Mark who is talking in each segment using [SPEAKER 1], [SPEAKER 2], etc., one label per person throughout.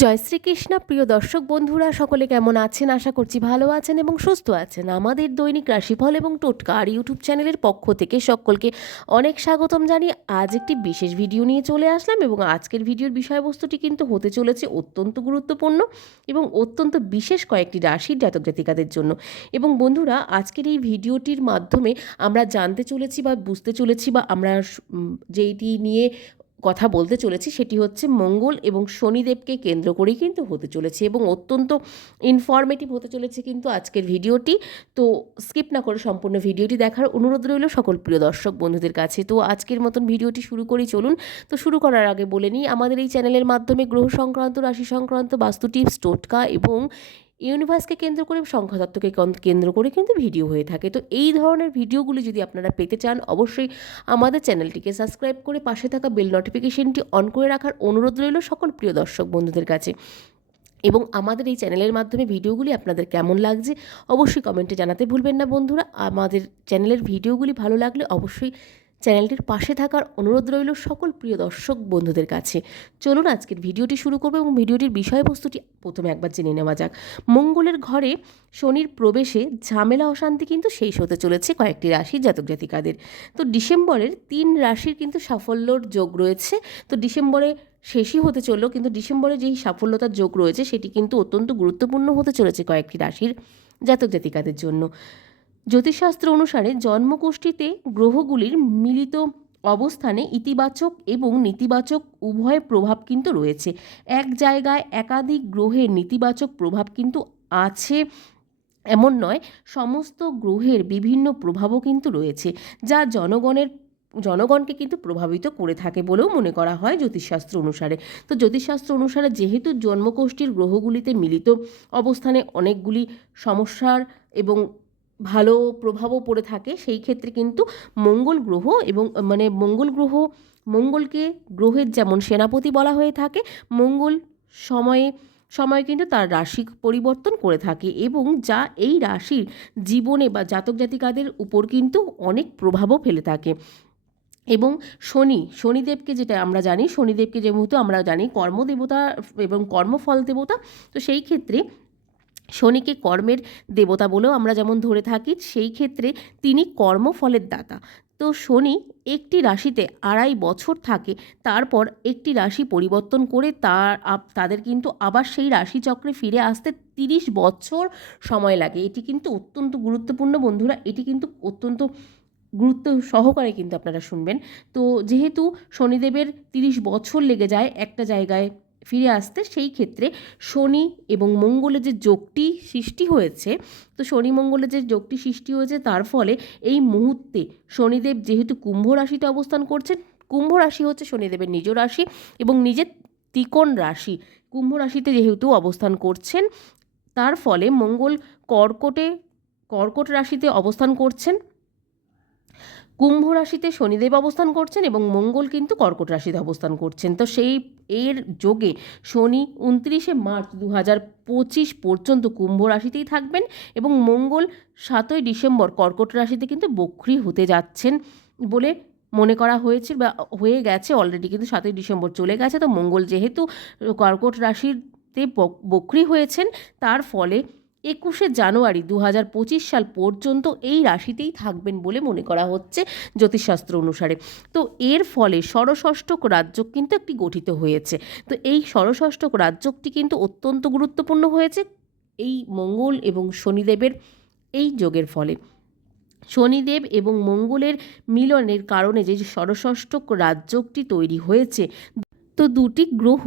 [SPEAKER 1] জয় শ্রীকৃষ্ণ। প্রিয় দর্শক বন্ধুরা, সকলে কেমন আছেন? আশা করছি ভালো আছেন এবং সুস্থ আছেন। আমাদের দৈনিক রাশিফল এবং টোটকা আর ইউটিউব চ্যানেলের পক্ষ থেকে সকলকে অনেক স্বাগতম জানি আজ একটি বিশেষ ভিডিও নিয়ে চলে আসলাম এবং আজকের ভিডিওর বিষয়বস্তুটি কিন্তু হতে চলেছে অত্যন্ত গুরুত্বপূর্ণ এবং অত্যন্ত বিশেষ কয়েকটি রাশির জাতক জাতিকাদের জন্য। এবং বন্ধুরা, আজকের এই ভিডিওটির মাধ্যমে আমরা জানতে চলেছি বা বুঝতে চলেছি বা আমরা যেইটি নিয়ে কথা বলতে চলেছি সেটি হচ্ছে মঙ্গল এবং শনিদেবকে কেন্দ্র করেই কিন্তু হতে চলেছে এবং অত্যন্ত ইনফরমেটিভ হতে চলেছে কিন্তু আজকের ভিডিওটি। তো স্কিপ না করে সম্পূর্ণ ভিডিওটি দেখার অনুরোধ রইল সকল প্রিয় দর্শক বন্ধুদের কাছে। তো আজকের মতন ভিডিওটি শুরু করেই চলুন। তো শুরু করার আগে বলে নিই, আমাদের এই চ্যানেলের মাধ্যমে গ্রহ সংক্রান্ত, রাশি সংক্রান্ত বাস্তু টিপস টোটকা এবং ইউনিভার্সকে কেন্দ্র করে, সংখ্যাতত্ত্বকে কেন্দ্র করে কিন্তু ভিডিও হয়ে থাকে। তো এই ধরনের ভিডিওগুলি যদি আপনারা পেতে চান, অবশ্যই আমাদের চ্যানেলটিকে সাবস্ক্রাইব করে পাশে থাকা বেল নোটিফিকেশনটি অন করে রাখার অনুরোধ রইল সকল প্রিয় দর্শক বন্ধুদের কাছে। এবং আমাদের এই চ্যানেলের মাধ্যমে ভিডিওগুলি আপনাদের কেমন লাগছে, অবশ্যই কমেন্টে জানাতে ভুলবেন না বন্ধুরা। আমাদের চ্যানেলের ভিডিওগুলি ভালো লাগলে অবশ্যই চ্যানেলটির পাশে থাকার অনুরোধ রইল সকল প্রিয় দর্শক বন্ধুদের কাছে। চলুন, আজকের ভিডিওটি শুরু করব এবং ভিডিওটির বিষয়বস্তুটি প্রথমে একবার জেনে নেওয়া যাক। মঙ্গলের ঘরে শনির প্রবেশে ঝামেলা, অশান্তি কিন্তু শেষ হতে চলেছে কয়েকটি রাশির জাতক জাতিকাদের। তো ডিসেম্বরের তিন রাশির কিন্তু সাফল্যর যোগ রয়েছে। তো ডিসেম্বরে শেষই হতে চলল কিন্তু ডিসেম্বরে যেই সাফল্যতার যোগ রয়েছে, সেটি কিন্তু অত্যন্ত গুরুত্বপূর্ণ হতে চলেছে কয়েকটি রাশির জাতক জাতিকাদের জন্য। জ্যোতিষশাস্ত্র অনুসারে জন্মকোষ্ঠীতে গ্রহগুলির মিলিত অবস্থানে ইতিবাচক এবং নেতিবাচক উভয় প্রভাব কিন্তু রয়েছে। এক জায়গায় একাধিক গ্রহের নেতিবাচক প্রভাব কিন্তু আছে এমন নয়, সমস্ত গ্রহের বিভিন্ন প্রভাবও কিন্তু রয়েছে, যা জনগণের, জনগণকে কিন্তু প্রভাবিত করে থাকে বলেও মনে করা হয় জ্যোতিষশাস্ত্র অনুসারে। তো জ্যোতিষশাস্ত্র অনুসারে যেহেতু জন্মকোষ্ঠীর গ্রহগুলিতে মিলিত অবস্থানে অনেকগুলি সমস্যার এবং ভালো প্রভাবও পড়ে থাকে, সেই ক্ষেত্রে কিন্তু মঙ্গল গ্রহ এবং মানে মঙ্গল গ্রহ, মঙ্গলকে গ্রহের যেমন সেনাপতি বলা হয়ে থাকে, মঙ্গল সময়ে, সময় কিন্তু তার রাশি পরিবর্তন করে থাকে এবং যা এই রাশির জীবনে বা জাতক জাতিকাদের উপর কিন্তু অনেক প্রভাবও ফেলে থাকে। এবং শনি, শনিদেবকে যেটা আমরা জানি, শনিদেবকে যেহেতু আমরা জানি কর্মদেবতা এবং কর্মফল দেবতা, তো সেই ক্ষেত্রে শনিকে কর্মের দেবতা বলেও আমরা যেমন ধরে থাকি, সেই ক্ষেত্রে তিনি কর্মফলের দাতা। তো শনি একটি রাশিতে আড়াই বছর থাকে, তারপর একটি রাশি পরিবর্তন করে তার তাদের কিন্তু আবার সেই রাশিচক্রে ফিরে আসতে তিরিশ বছর সময় লাগে। এটি কিন্তু অত্যন্ত গুরুত্বপূর্ণ বন্ধুরা, এটি কিন্তু অত্যন্ত গুরুত্ব সহকারে কিন্তু আপনারা শুনবেন। তো যেহেতু শনিদেবের তিরিশ বছর লেগে যায় একটা জায়গায় ফিরে আসতে, সেই ক্ষেত্রে শনি এবং মঙ্গলের যে যোগটি সৃষ্টি হয়েছে, তো শনি মঙ্গলের যে যোগটি সৃষ্টি হয়েছে, তার ফলে এই মুহূর্তে শনিদেব যেহেতু কুম্ভ রাশিতে অবস্থান করছেন, কুম্ভ রাশি হচ্ছে শনিদেবের নিজ রাশি এবং নিজের ত্রিকোণ রাশি কুম্ভ রাশিতে যেহেতু অবস্থান করছেন, তার ফলে মঙ্গল কর্কটে, কর্কট রাশিতে অবস্থান করছেন। কুম্ভ রাশিতে শনিদেব অবস্থান করছেন এবং মঙ্গল কিন্তু কর্কট রাশিতে অবস্থান করছেন। তো সেই এর যোগে শনি উনত্রিশে মার্চ দু হাজার পঁচিশ পর্যন্ত কুম্ভ রাশিতেই থাকবেন এবং মঙ্গল সাতই ডিসেম্বর কর্কট রাশিতে কিন্তু বক্রি হতে যাচ্ছেন বলে মনে করা হয়েছে বা হয়ে গেছে। অলরেডি কিন্তু সাতই ডিসেম্বর চলে গেছে। তো মঙ্গল যেহেতু কর্কট রাশিতে বক- বক্রি হয়েছেন, তার ফলে একুশে জানুয়ারি দু হাজার পঁচিশ সাল পর্যন্ত এই রাশিতেই থাকবেন বলে মনে করা হচ্ছে জ্যোতিষশাস্ত্র অনুসারে। তো এর ফলে ষড়ষষ্ঠক রাজ্যক কিন্তু একটি গঠিত হয়েছে। তো এই ষড়ষষ্ঠক রাজ্যকটি কিন্তু অত্যন্ত গুরুত্বপূর্ণ হয়েছে এই মঙ্গল এবং শনিদেবের এই যোগের ফলে। শনিদেব এবং মঙ্গলের মিলনের কারণে যে ষড়ষষ্ঠক রাজ্যকটি তৈরি হয়েছে তো দুটি গ্রহ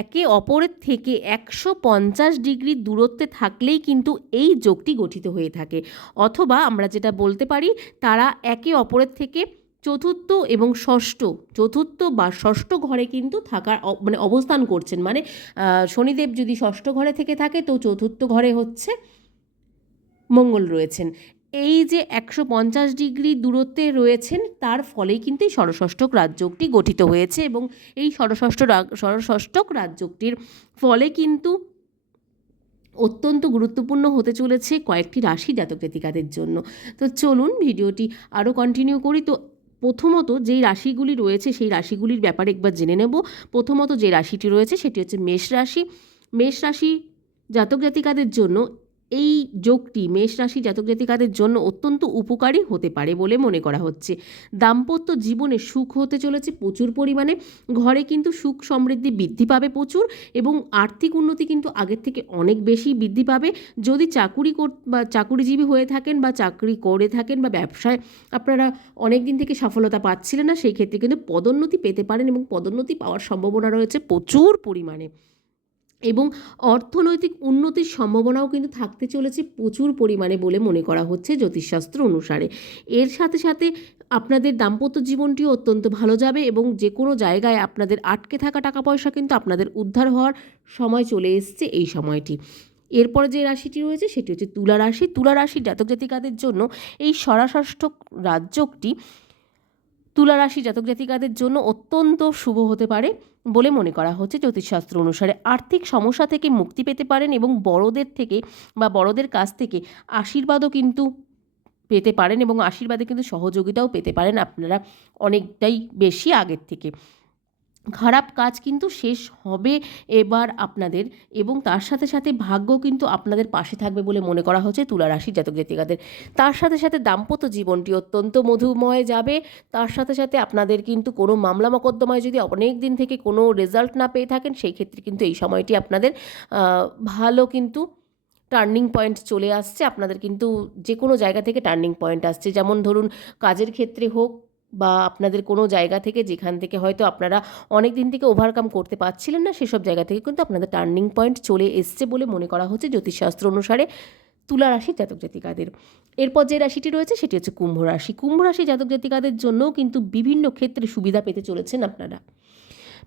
[SPEAKER 1] একে অপরের থেকে একশো পঞ্চাশ ডিগ্রি দূরত্বে থাকলেই কিন্তু এই যোগটি গঠিত হয়ে থাকে। অথবা আমরা যেটা বলতে পারি, তারা একে অপরের থেকে চতুর্থ এবং ষষ্ঠ, চতুর্থ বা ষষ্ঠ ঘরে কিন্তু থাকার মানে অবস্থান করছেন। মানে শনিদেব যদি ষষ্ঠ ঘরে থেকে থাকে, তো চতুর্থ ঘরে হচ্ছে মঙ্গল রয়েছেন। এই যে একশো পঞ্চাশ ডিগ্রি দূরত্বে রয়েছেন, তার ফলেই কিন্তু এই ষড়ষষ্ঠক রাজযোগটি গঠিত হয়েছে এবং এই ষড়ষষ্ঠ ষড়ষষ্ঠক রাজযোগটির ফলে কিন্তু অত্যন্ত গুরুত্বপূর্ণ হতে চলেছে কয়েকটি রাশি জাতক জাতিকাদের জন্য। তো চলুন ভিডিওটি আরও কন্টিনিউ করি। তো প্রথমত যেই রাশিগুলি রয়েছে, সেই রাশিগুলির ব্যাপারে একবার জেনে নেব। প্রথমত যে রাশিটি রয়েছে, সেটি হচ্ছে মেষ রাশি। মেষ রাশি জাতক জাতিকাদের জন্য এই যোগটি মেষ রাশি জাতক জাতিকাদের জন্য অত্যন্ত উপকারী হতে পারে বলে মনে করা হচ্ছে। দাম্পত্য জীবনে সুখ হতে চলেছে প্রচুর পরিমাণে। ঘরে কিন্তু সুখ সমৃদ্ধি বৃদ্ধি পাবে প্রচুর এবং আর্থিক উন্নতি কিন্তু আগের থেকে অনেক বেশি বৃদ্ধি পাবে। যদি চাকুরি কর বা চাকুরিজীবী হয়ে থাকেন বা চাকরি করে থাকেন বা ব্যবসায় আপনারা অনেক দিন থেকে সফলতা পাচ্ছিলেন না, সেই ক্ষেত্রে কিন্তু পদোন্নতি পেতে পারেন এবং পদোন্নতি পাওয়ার সম্ভাবনা রয়েছে প্রচুর পরিমাণে। এবং অর্থনৈতিক উন্নতির সম্ভাবনাও কিন্তু থাকতে চলেছে প্রচুর পরিমাণে বলে মনে করা হচ্ছে জ্যোতিষশাস্ত্র অনুসারে। এর সাথে সাথে আপনাদের দাম্পত্য জীবনটিও অত্যন্ত ভালো যাবে এবং যে কোনো জায়গায় আপনাদের আটকে থাকা টাকা পয়সা কিন্তু আপনাদের উদ্ধার হওয়ার সময় চলে এসছে এই সময়টি। এরপরে যে রাশিটি রয়েছে সেটি হচ্ছে তুলা রাশি। তুলা রাশির জাতক জাতিকাদের জন্য এই সরাষষ্ঠ রাজ্যটি তুলা রাশি জাতক জাতিকাদের জন্য অত্যন্ত শুভ হতে পারে। বলে মনে করা হচ্ছে জ্যোতিষশাস্ত্র অনুসারে আর্থিক সমস্যা থেকে মুক্তি পেতে পারেন এবং বড়দের থেকে বা বড়দের কাছ থেকে আশীর্বাদও কিন্তু পেতে পারেন এবং আশীর্বাদে কিন্তু সহযোগিতাও পেতে পারেন। আপনারা অনেকটাই বেশি আগের থেকে। খারাপ কাজ কিন্তু শেষ হবে এবার আপনাদের এবং তার সাথে সাথে ভাগ্য কিন্তু আপনাদের পাশে থাকবে বলে মনে করা হচ্ছে তুলা রাশির জাতক জাতিকাদের। তার সাথে সাথে দাম্পত্য জীবনটি অত্যন্ত মধুময় যাবে। তার সাথে সাথে আপনাদের কিন্তু কোনো মামলা মকদ্দমায় যদি অনেক দিন থেকে কোনো রেজাল্ট না পেয়ে থাকেন, সেই ক্ষেত্রে কিন্তু এই সময়টি আপনাদের ভালো কিন্তু টার্নিং পয়েন্ট চলে আসছে। আপনাদের কিন্তু যে কোনো জায়গা থেকে টার্নিং পয়েন্ট আসছে। যেমন ধরুন, কাজের ক্ষেত্রে হোক বা আপনাদের কোনো জায়গা থেকে যেখান থেকে হয়তো আপনারা অনেক দিন থেকে ওভারকাম করতে পারছিলেন না, সেসব জায়গা থেকে কিন্তু আপনাদের টার্নিং পয়েন্ট চলে এসছে বলে মনে করা হচ্ছে জ্যোতিষশাস্ত্র অনুসারে তুলা রাশি জাতক জাতিকাদের। এরপর যে রাশিটি রয়েছে সেটি হচ্ছে কুম্ভ রাশি। কুম্ভ রাশি জাতক জাতিকাদের জন্যও কিন্তু বিভিন্ন ক্ষেত্রে সুবিধা পেতে চলেছেন আপনারা।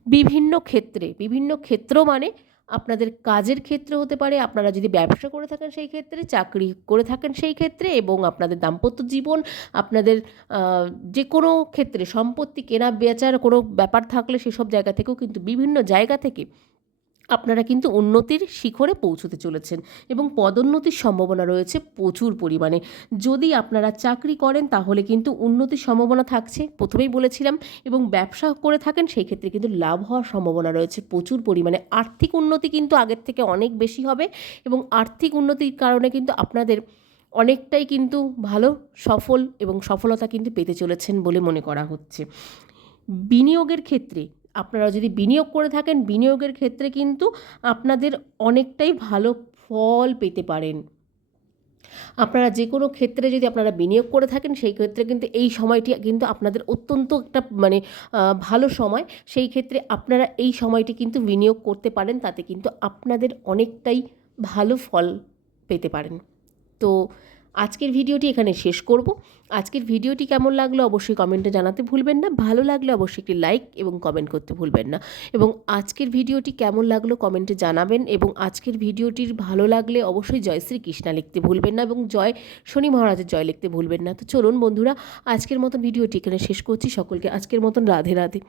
[SPEAKER 1] বিভিন্ন ক্ষেত্রে, বিভিন্ন ক্ষেত্র মানে আপনাদের কাজের ক্ষেত্রে হতে পারে, আপনারা যদি ব্যবসা করে থাকেন সেই ক্ষেত্রে, চাকরি করে থাকেন সেই ক্ষেত্রে এবং আপনাদের দাম্পত্য জীবন, আপনাদের যে কোনো ক্ষেত্রে সম্পত্তি কেনা, বেচার কোনো ব্যাপার থাকলে সেসব জায়গা থেকেও কিন্তু বিভিন্ন জায়গা থেকে আপনারা কিন্তু উন্নতির শিখরে পৌঁছতে চলেছেন এবং পদোন্নতির সম্ভাবনা রয়েছে প্রচুর পরিমাণে। যদি আপনারা চাকরি করেন তাহলে কিন্তু উন্নতির সম্ভাবনা থাকছে, প্রথমেই বলেছিলাম, এবং ব্যবসা করে থাকেন সেই ক্ষেত্রে কিন্তু লাভ হওয়ার সম্ভাবনা রয়েছে। প্রচুর পরিমাণে আর্থিক উন্নতি কিন্তু আগের থেকে অনেক বেশি হবে এবং আর্থিক উন্নতির কারণে কিন্তু আপনাদের অনেকটাই কিন্তু ভালো, সফল এবং সফলতা কিন্তু পেতে চলেছেন বলে মনে করা হচ্ছে। বিনিয়োগের ক্ষেত্রে আপনারা যদি বিনিয়োগ করে থাকেন, বিনিয়োগের ক্ষেত্রে কিন্তু আপনাদের অনেকটাই ভালো ফল পেতে পারেন। আপনারা যে কোনো ক্ষেত্রে যদি আপনারা বিনিয়োগ করে থাকেন, সেই ক্ষেত্রে কিন্তু এই সময়টি কিন্তু আপনাদের অত্যন্ত একটা মানে ভালো সময়। সেই ক্ষেত্রে আপনারা এই সময়টি কিন্তু বিনিয়োগ করতে পারেন, তাতে কিন্তু আপনাদের অনেকটাই ভালো ফল পেতে পারেন। তো আজকের ভিডিওটি এখানে শেষ করব। আজকের ভিডিওটি কেমন লাগল অবশ্যই কমেন্টে জানাতে ভুলবেন না। ভালো লাগলে অবশ্যই একটি লাইক এবং কমেন্ট করতে ভুলবেন না। এবং আজকের ভিডিওটি কেমন লাগল কমেন্টে জানাবেন এবং আজকের ভিডিওটির ভালো লাগলে অবশ্যই জয় শ্রীকৃষ্ণা লিখতে ভুলবেন না এবং জয় শনি মহারাজের জয় লিখতে ভুলবেন না। তো চলুন বন্ধুরা, আজকের মতন ভিডিওটি এখানে শেষ করছি। সকলকে আজকের মতন রাধে রাধে।